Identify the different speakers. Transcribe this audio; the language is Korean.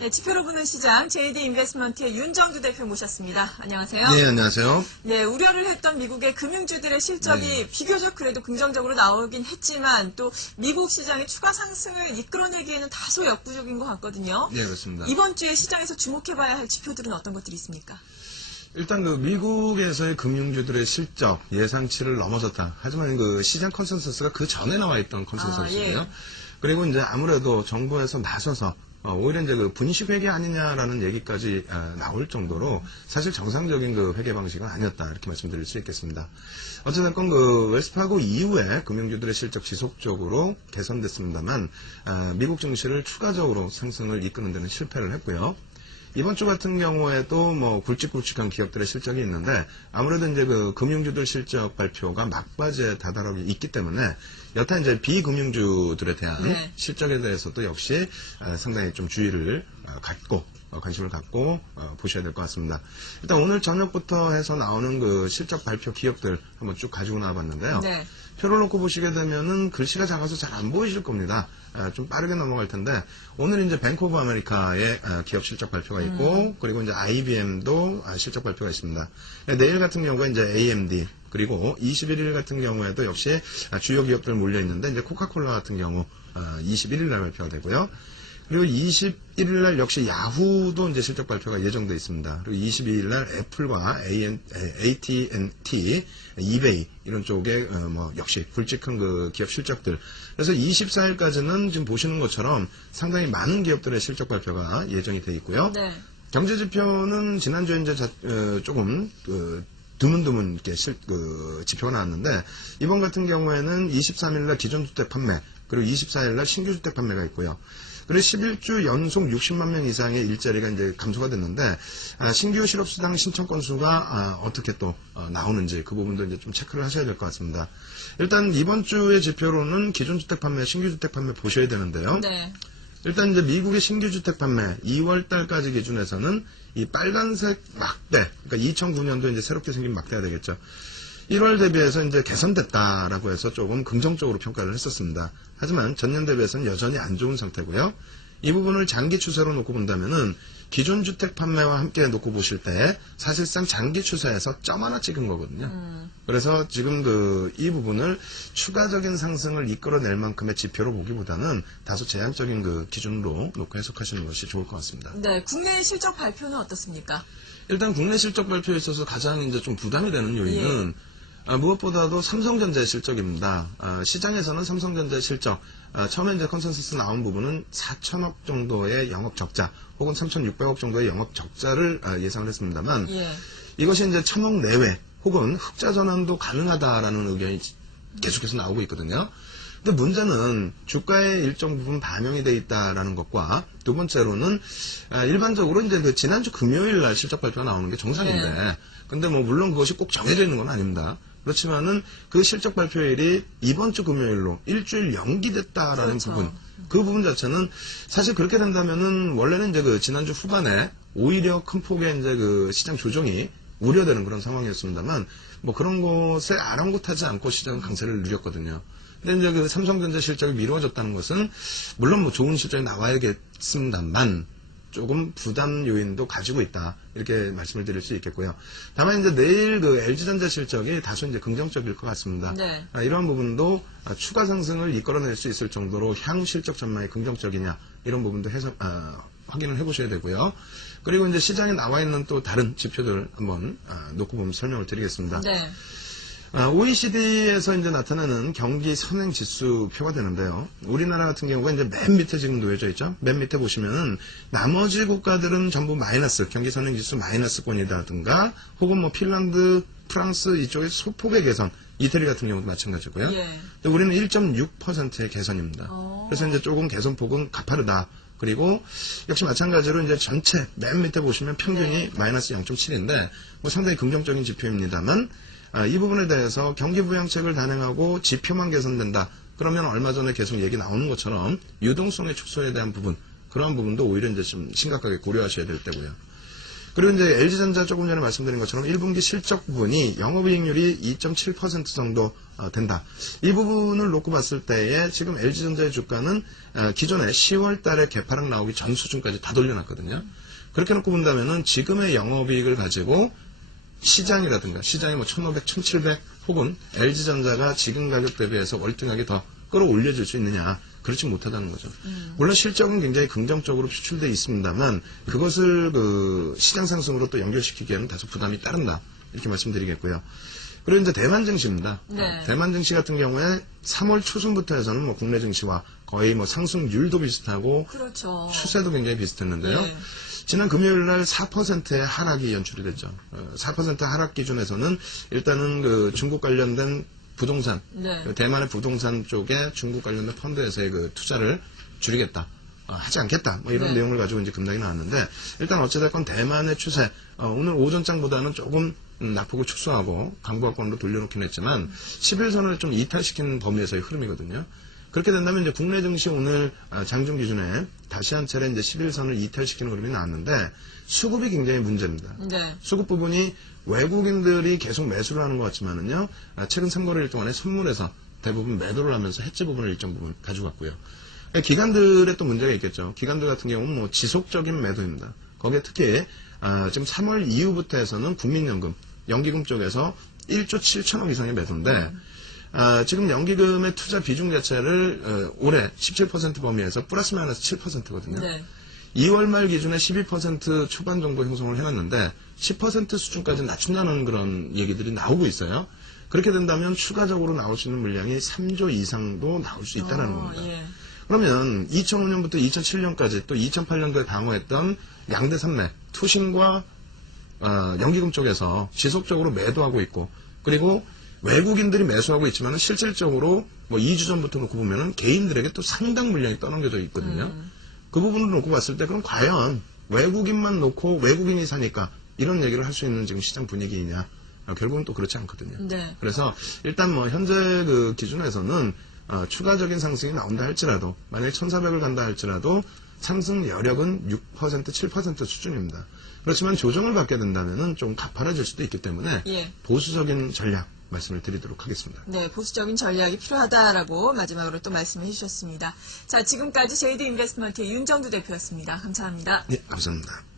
Speaker 1: 네, 지표로 보는 시장 JD 인베스먼트의 윤정주 대표 모셨습니다. 안녕하세요.
Speaker 2: 네, 안녕하세요.
Speaker 1: 네, 우려를 했던 미국의 금융주들의 실적이
Speaker 2: 네.
Speaker 1: 비교적 그래도 긍정적으로 나오긴 했지만 또 미국 시장의 추가 상승을 이끌어내기에는 다소 역부족인 것 같거든요.
Speaker 2: 네, 그렇습니다.
Speaker 1: 이번 주에 시장에서 주목해봐야 할 지표들은 어떤 것들이 있습니까?
Speaker 2: 일단 그 미국에서의 금융주들의 실적 예상치를 넘어섰다. 하지만 그 시장 컨센서스가 그 전에 나와 있던 컨센서스예요.
Speaker 1: 아, 예.
Speaker 2: 그리고 이제 아무래도 정부에서 나서서 어, 오히려 이제 그 분식 회계 아니냐라는 얘기까지 아, 나올 정도로 사실 정상적인 그 회계 방식은 아니었다 이렇게 말씀드릴 수 있겠습니다. 어쨌든 그 웰스파고 이후에 금융주들의 실적 지속적으로 개선됐습니다만 아, 미국 증시를 추가적으로 상승을 이끄는 데는 실패를 했고요. 이번 주 같은 경우에도 뭐 굵직굵직한 기업들의 실적이 있는데 아무래도 이제 그 금융주들 실적 발표가 막바지에 다다르고 있기 때문에 여타 이제 비금융주들에 대한
Speaker 1: 네.
Speaker 2: 실적에 대해서도 역시 아, 상당히 좀 주의를 아, 갖고 어, 관심을 갖고 어, 보셔야 될 것 같습니다. 일단 오늘 저녁부터 해서 나오는 그 실적 발표 기업들 한번 쭉 가지고 나와봤는데요.
Speaker 1: 네.
Speaker 2: 표를 놓고 보시게 되면은 글씨가 작아서 잘 안 보이실 겁니다. 아, 좀 빠르게 넘어갈 텐데 오늘 이제 뱅크 오브 아메리카의 아, 기업 실적 발표가 있고 그리고 이제 IBM도 아, 실적 발표가 있습니다. 네, 내일 같은 경우에 이제 AMD 그리고 21일 같은 경우에도 역시 아, 주요 기업들 몰려 있는데 이제 코카콜라 같은 경우 아, 21일 날 발표가 되고요. 그리고 21일 날 역시 야후도 이제 실적 발표가 예정돼 있습니다. 그리고 22일 날 애플과 AN, AT&T, 이베이 이런 쪽에 어, 뭐 역시 굵직한 그 기업 실적들. 그래서 24일까지는 지금 보시는 것처럼 상당히 많은 기업들의 실적 발표가 예정이 돼 있고요.
Speaker 1: 네.
Speaker 2: 경제 지표는 지난주에 이제 자- 어, 조금 그 드문드문 이렇게 실, 그 지표가 나왔는데 이번 같은 경우에는 23일 날 기존 주택 판매 그리고 24일 날 신규 주택 판매가 있고요. 그리고 11주 연속 60만 명 이상의 일자리가 이제 감소가 됐는데 아, 신규 실업수당 신청 건수가 아, 어떻게 또 어, 나오는지 그 부분도 이제 좀 체크를 하셔야 될 것 같습니다. 일단 이번 주의 지표로는 기존 주택 판매, 신규 주택 판매 보셔야 되는데요.
Speaker 1: 네.
Speaker 2: 일단 이제 미국의 신규 주택 판매 2월 달까지 기준에서는 이 빨간색 막대, 그러니까 2009년도 이제 새롭게 생긴 막대가 되겠죠. 1월 대비해서 이제 개선됐다라고 해서 조금 긍정적으로 평가를 했었습니다. 하지만 전년 대비해서는 여전히 안 좋은 상태고요. 이 부분을 장기 추세로 놓고 본다면은 기존 주택 판매와 함께 놓고 보실 때 사실상 장기 추세에서 점 하나 찍은 거거든요. 그래서 지금 그 이 부분을 추가적인 상승을 이끌어낼 만큼의 지표로 보기보다는 다소 제한적인 그 기준으로 놓고 해석하시는 것이 좋을 것 같습니다.
Speaker 1: 네. 국내 실적 발표는 어떻습니까?
Speaker 2: 일단 국내 실적 발표에 있어서 가장 이제 좀 부담이 되는 요인은 아, 무엇보다도 삼성전자의 실적입니다. 아, 시장에서는 삼성전자의 실적, 아, 처음에 이제 컨센서스 나온 부분은 4천억 정도의 영업 적자, 혹은 3,600억 정도의 영업 적자를 아, 예상을 했습니다만,
Speaker 1: 예.
Speaker 2: 이것이 이제 천억 내외 혹은 흑자 전환도 가능하다라는 의견이 계속해서 나오고 있거든요. 근데 문제는 주가의 일정 부분 반영이 돼 있다라는 것과 두 번째로는 아, 일반적으로 이제 그 지난주 금요일 날 실적 발표가 나오는 게 정상인데
Speaker 1: 네.
Speaker 2: 근데 뭐 물론 그것이 꼭 정해져 있는 건 아닙니다. 그렇지만은 그 실적 발표일이 이번 주 금요일로 일주일 연기됐다라는
Speaker 1: 그렇죠.
Speaker 2: 부분 그 부분 자체는 사실 그렇게 된다면은 원래는 이제 그 지난주 후반에 오히려 큰 폭의 이제 그 시장 조정이 우려되는 그런 상황이었습니다만 뭐 그런 것에 아랑곳하지 않고 시장은 강세를 누렸거든요. 근데 이제 그 삼성전자 실적이 미뤄졌다는 것은 물론 뭐 좋은 실적이 나와야겠습니다만 조금 부담 요인도 가지고 있다 이렇게 말씀을 드릴 수 있겠고요. 다만 이제 내일 그 LG전자 실적이 다소 이제 긍정적일 것 같습니다.
Speaker 1: 네.
Speaker 2: 아, 이러한 부분도 아, 추가 상승을 이끌어낼 수 있을 정도로 향후 실적 전망이 긍정적이냐 이런 부분도 해석 아, 확인을 해보셔야 되고요. 그리고 이제 시장에 나와 있는 또 다른 지표들 한번 아, 놓고 보면 설명을 드리겠습니다.
Speaker 1: 네.
Speaker 2: OECD에서 이제 나타나는 경기 선행 지수 표가 되는데요. 우리나라 같은 경우가 이제 맨 밑에 지금 놓여져 있죠. 맨 밑에 보시면은 나머지 국가들은 전부 마이너스, 경기 선행 지수 마이너스권이라든가 혹은 뭐 핀란드, 프랑스 이쪽의 소폭의 개선, 이태리 같은 경우도 마찬가지고요.
Speaker 1: 예.
Speaker 2: 근데 우리는 1.6%의 개선입니다.
Speaker 1: 어.
Speaker 2: 그래서 이제 조금 개선폭은 가파르다. 그리고 역시 마찬가지로 이제 전체 맨 밑에 보시면 평균이
Speaker 1: 네.
Speaker 2: 마이너스 0.7인데 뭐 상당히 긍정적인 지표입니다만 아, 이 부분에 대해서 경기 부양책을 단행하고 지표만 개선된다. 그러면 얼마 전에 계속 얘기 나오는 것처럼 유동성의 축소에 대한 부분 그러한 부분도 오히려 이제 좀 심각하게 고려하셔야 될 때고요. 그리고 이제 LG전자 조금 전에 말씀드린 것처럼 1분기 실적 부분이 영업이익률이 2.7% 정도 어, 된다. 이 부분을 놓고 봤을 때에 지금 LG전자의 주가는 어, 기존에 10월 달에 개파락 나오기 전 수준까지 다 돌려놨거든요. 그렇게 놓고 본다면은 지금의 영업이익을 가지고 시장이라든가 시장이 뭐 1,500, 1,700 혹은 LG전자가 지금 가격 대비해서 월등하게 더 끌어올려줄 수 있느냐 그렇지 못하다는 거죠. 물론 실적은 굉장히 긍정적으로 추출돼 있습니다만 그것을 그 시장 상승으로 또 연결시키기에는 다소 부담이 따른다 이렇게 말씀드리겠고요. 그리고 이제 대만 증시입니다.
Speaker 1: 네.
Speaker 2: 대만 증시 같은 경우에 3월 초순부터 해서는 뭐 국내 증시와 거의 뭐 상승률도 비슷하고
Speaker 1: 그렇죠.
Speaker 2: 추세도 굉장히 비슷했는데요.
Speaker 1: 네.
Speaker 2: 지난 금요일 날 4%의 하락이 연출이 됐죠. 어, 4% 하락 기준에서는 일단은 그 중국 관련된 부동산,
Speaker 1: 네.
Speaker 2: 그 대만의 부동산 쪽에 중국 관련된 펀드에서의 그 투자를 줄이겠다. 어, 하지 않겠다. 뭐 이런
Speaker 1: 네.
Speaker 2: 내용을 가지고 이제 급락이 나왔는데 일단 어찌됐건 대만의 추세 어, 오늘 오전장보다는 조금 음, 낙폭을 축소하고 강보합권으로 돌려놓긴 했지만 11선을 좀 이탈시키는 범위에서의 흐름이거든요. 그렇게 된다면 이제 국내 증시 오늘 아, 장중 기준에 다시 한 차례 이제 11선을 이탈시키는 흐름이 나왔는데 수급이 굉장히 문제입니다.
Speaker 1: 네.
Speaker 2: 수급 부분이 외국인들이 계속 매수를 하는 것 같지만은요, 아, 최근 3거래일 동안에 선물에서 대부분 매도를 하면서 해지 부분을 일정 부분 가져갔고요. 예, 기관들의 또 문제가 있겠죠. 기관들 같은 경우는 뭐 지속적인 매도입니다. 거기에 특히, 아, 지금 3월 이후부터 해서는 국민연금, 연기금 쪽에서 1조 7천억 이상의 매도인데, 아, 지금 연기금의 투자 비중 자체를 어, 올해 17% 범위에서 플러스 마이너스 7%거든요.
Speaker 1: 네.
Speaker 2: 2월 말 기준에 12% 초반 정도 형성을 해놨는데 10% 수준까지 낮춘다는 그런 얘기들이 나오고 있어요. 그렇게 된다면 추가적으로 나올 수 있는 물량이 3조 이상도 나올 수 있다는
Speaker 1: 어,
Speaker 2: 겁니다.
Speaker 1: 예.
Speaker 2: 그러면 2005년부터 2007년까지 또 2008년도에 방어했던 양대 산맥, 투신과 어, 연기금 쪽에서 지속적으로 매도하고 있고 그리고 외국인들이 매수하고 있지만 실질적으로 뭐 2주 전부터 놓고 보면은 개인들에게 또 상당 물량이 떠넘겨져 있거든요. 그 부분을 놓고 봤을 때 그럼 과연 외국인만 놓고 외국인이 사니까 이런 얘기를 할 수 있는 지금 시장 분위기이냐? 어, 결국은 또 그렇지 않거든요.
Speaker 1: 네.
Speaker 2: 그래서 일단 뭐 현재 그 기준에서는 어, 추가적인 상승이 나온다 할지라도 만약 1,400을 간다 할지라도 상승 여력은 6% 7% 수준입니다. 그렇지만 조정을 받게 된다면은 좀 가파라질 수도 있기 때문에
Speaker 1: 예.
Speaker 2: 보수적인 전략 말씀을 드리도록 하겠습니다.
Speaker 1: 네, 보수적인 전략이 필요하다라고 마지막으로 또 말씀해 주셨습니다. 자, 지금까지 제이드 인베스트먼트의 윤정두 대표였습니다. 감사합니다.
Speaker 2: 네, 감사합니다.